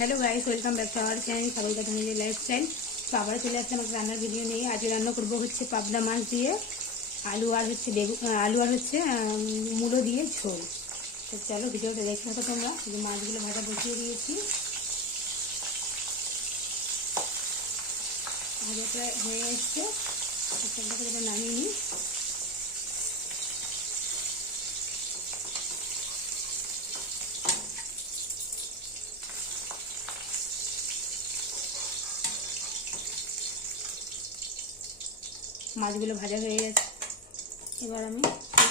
Hello guys, welcome back to our channel सबाइका family lifestyle. तो आबार चले आसलाम एक रान्नार भिडियो निये। आज रान्ना करब होच्छे पाबदा माछ दिए आलू और होच्छे मूलो दिए झोल। तो चलो भिडियोटा देखते থাকো তোমরা। যে মাছগুলো ভাজা বসিয়ে দিয়েছি, ভাজাটা হয়ে এসছে। এটা নামিয়ে নিই। মাছগুলো ভাজা হয়ে গেছে, এবার আমি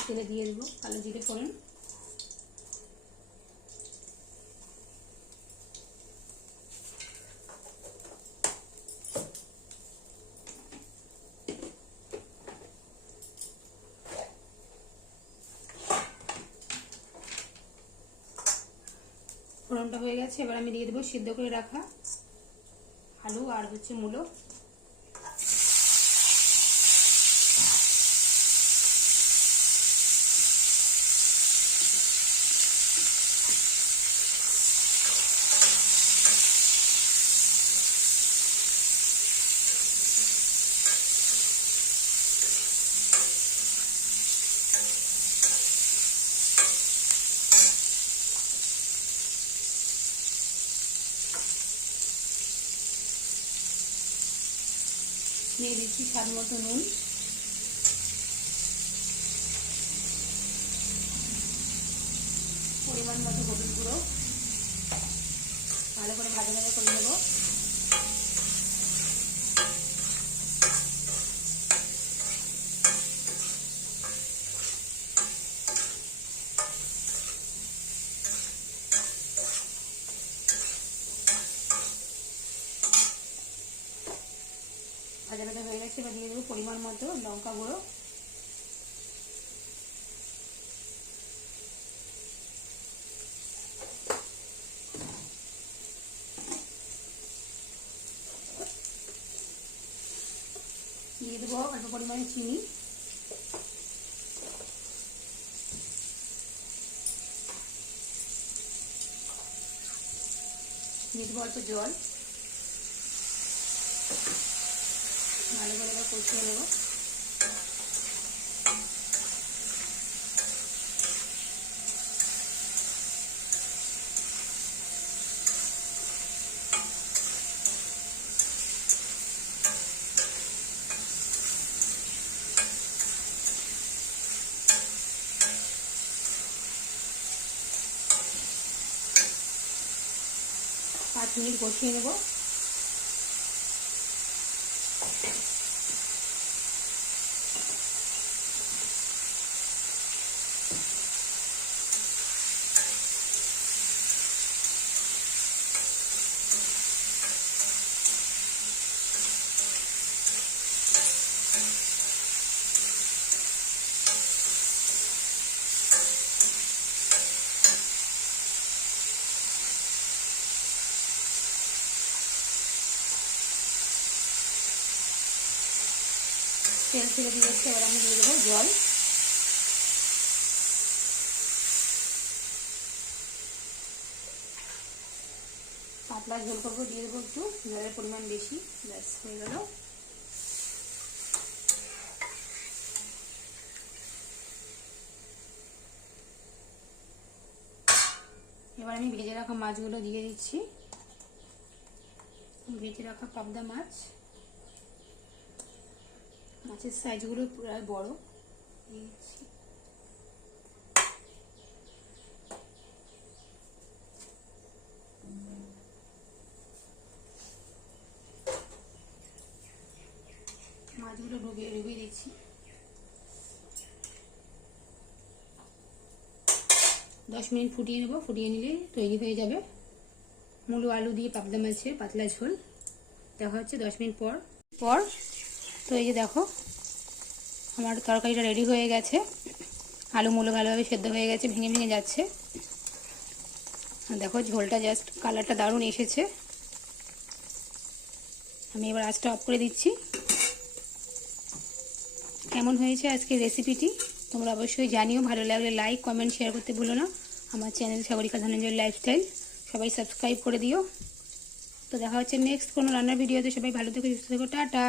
তেলে দিয়ে দেবো কালো জিরে ফোড়ন। ফোড়নটা হয়ে গেছে, এবার আমি দিয়ে দেবো সিদ্ধ করে রাখা আলু আর হচ্ছে মূলো। দিয়ে দিচ্ছি স্বাদ মতো নুন, পরিমাণ মতো হলুদ গুঁড়ো। ভালো করে ভাজা ভাজা করে নেব। ভাজা ভাজা হয়ে গেছে, এবার দিয়ে দেবো পরিমাণ মতো লঙ্কা গুঁড়ো, দিয়ে দেবো অল্প পরিমাণে চিনি, দিয়ে দেবো অল্প জল। ভালো করে এবার কষিয়ে নেব। পাঁচ মিনিট কষিয়ে নেব। তেল ছেড়ে দিয়েছে, এবার আমি দিয়ে দেবো জল। পাতলা ঝোল করবো, দিয়ে দেবো একটু জলের পরিমাণ বেশি। ব্যাস হয়ে গেল। এবার আমি ভেজে রাখা মাছগুলো দিয়ে দিচ্ছি। ভেজে রাখা পাবদা মাছ, মাছের সাইজগুলো প্রায় বড়। দিচ্ছি মাছগুলো ডুবিয়ে দিচ্ছি। 10 মিনিট ফুটিয়ে নেব। ফুটিয়ে নিলে তৈরি হয়ে যাবে মূলো আলু দিয়ে পাবদা মাছের পাতলা ঝোল। দেখা হচ্ছে 10 মিনিট পর। তো এই যে দেখো আমার তরকারিটা রেডি হয়ে গেছে। আলু মূলো ভালোভাবে সেদ্ধ হয়ে গেছে, ভেঙে ভেঙে যাচ্ছে। দেখো ঝোলটা জাস্ট কালারটা দারুণ এসেছে। আমি এবার আঁচটা অফ করে দিচ্ছি। কেমন হয়েছে আজকের রেসিপিটি তোমরা অবশ্যই জানিও। ভালো লাগলে লাইক কমেন্ট শেয়ার করতে ভুলো না। আমার চ্যানেল সাগরিকা ধনঞ্জয় লাইফস্টাইল সবাই সাবস্ক্রাইব করে দিও। তো দেখা হচ্ছে নেক্সট কোনো রান্নার ভিডিওতে। সবাই ভালো থেকো, সুস্থ থেকো, টাটা।